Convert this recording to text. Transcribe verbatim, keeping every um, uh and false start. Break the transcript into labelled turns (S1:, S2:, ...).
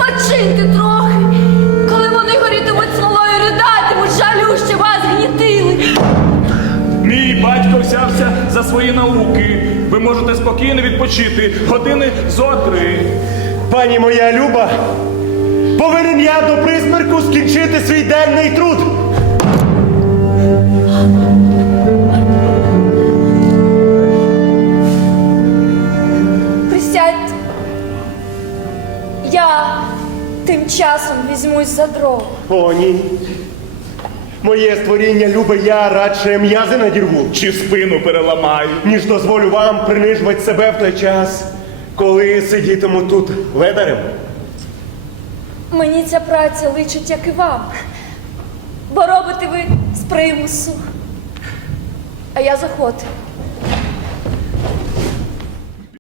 S1: відпочиньте трохи. Коли вони горітимуть смолою, ридатимуть, жалю, що вас гнітили.
S2: Мій батько взявся за свої науки. Ви можете спокійно відпочити години зо три.
S3: Пані моя Люба, повинен я до присмерку скінчити свій денний труд.
S1: Присядьте. Я тим часом візьмусь за дрова.
S3: О, ні. Моє створіння, Любе, я радше м'язи надірву,
S2: Чи спину переламаю.
S3: ніж дозволю вам принижувати себе в той час, коли сидітиму тут ледарем.
S1: Мені ця праця личить, як і вам. Бо робите ви з примусу. А я з охоти.